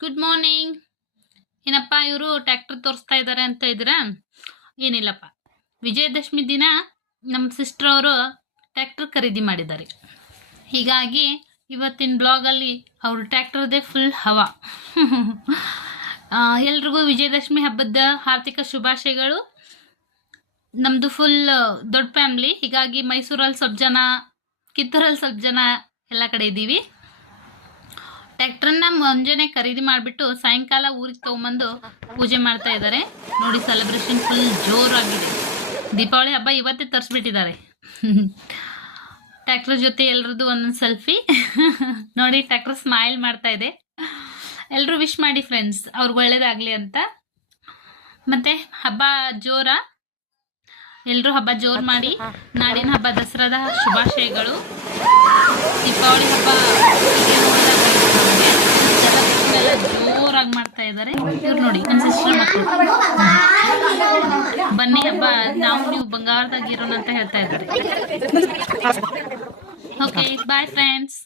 Good morning. ಏನಪ್ಪ ಇವರು tractor ತೋರಿಸ್ತಾ ಇದ್ದಾರೆ ಅಂತ ಇದ್ರ? ಏನಿಲ್ಲಪ್ಪ, ವಿಜಯದಶಮಿ ದಿನ ನಮ್ಮ ಸಿಸ್ಟರ್ ಅವರು ಟ್ರ್ಯಾಕ್ಟರ್ ಖರೀದಿ ಮಾಡಿದ್ದಾರೆ. ಹೀಗಾಗಿ ಇವತ್ತಿನ ಬ್ಲಾಗಲ್ಲಿ ಅವ್ರ ಟ್ರ್ಯಾಕ್ಟರ್ದೇ ಫುಲ್ ಹವಾ. ಎಲ್ರಿಗೂ ವಿಜಯದಶಮಿ ಹಬ್ಬದ ಹಾರ್ದಿಕ ಶುಭಾಶಯಗಳು. ನಮ್ಮದು ಫುಲ್ ದೊಡ್ಡ ಫ್ಯಾಮ್ಲಿ, ಹೀಗಾಗಿ ಮೈಸೂರಲ್ಲಿ ಸ್ವಲ್ಪ ಜನ, ಕಿತ್ತೂರಲ್ಲಿ ಸ್ವಲ್ಪ ಜನ, ಎಲ್ಲ ಕಡೆ ಇದ್ದೀವಿ. ಟ್ರ್ಯಾಕ್ಟರ್ನ ಮುಂಜಾನೆ ಖರೀದಿ ಮಾಡಿಬಿಟ್ಟು ಸಾಯಂಕಾಲ ಊರಿಗೆ ತೊಗೊಂಬಂದು ಪೂಜೆ ಮಾಡ್ತಾ ಇದ್ದಾರೆ. ನೋಡಿ, ಸೆಲೆಬ್ರೇಷನ್ ಫುಲ್ ಜೋರಾಗಿದೆ. ದೀಪಾವಳಿ ಹಬ್ಬ ಇವತ್ತೇ ತರಿಸ್ಬಿಟ್ಟಿದ್ದಾರೆ. ಟ್ರ್ಯಾಕ್ಟರ್ ಜೊತೆ ಎಲ್ರದ್ದು ಒಂದೊಂದು ಸೆಲ್ಫಿ. ನೋಡಿ, ಟ್ರ್ಯಾಕ್ಟರ್ ಸ್ಮೈಲ್ ಮಾಡ್ತಾ ಇದೆ. ಎಲ್ಲರೂ ವಿಶ್ ಮಾಡಿ ಫ್ರೆಂಡ್ಸ್, ಅವ್ರಿಗೆ ಒಳ್ಳೇದಾಗಲಿ ಅಂತ. ಮತ್ತು ಹಬ್ಬ ಜೋರ, ಎಲ್ಲರೂ ಹಬ್ಬ ಜೋರು ಮಾಡಿ. ನಾಡಿನ ಹಬ್ಬ ದಸರಾದ ಶುಭಾಶಯಗಳು. ದೀಪಾವಳಿ ಹಬ್ಬ ಜೋರಾಗಿ ಮಾಡ್ತಾ ಇದ್ದಾರೆ. ಇವ್ರು ನೋಡಿ, ನಮ್ಮ ಸಿಸ್ಟರ್ ಮಕ್ಕಳು. ಬನ್ನಿ ಹಬ್ಬ, ನಾವು ನೀವು ಬಂಗಾರದಾಗಿರೋಣ ಅಂತ ಹೇಳ್ತಾ ಇದ್ದಾರೆ. Okay, bye friends.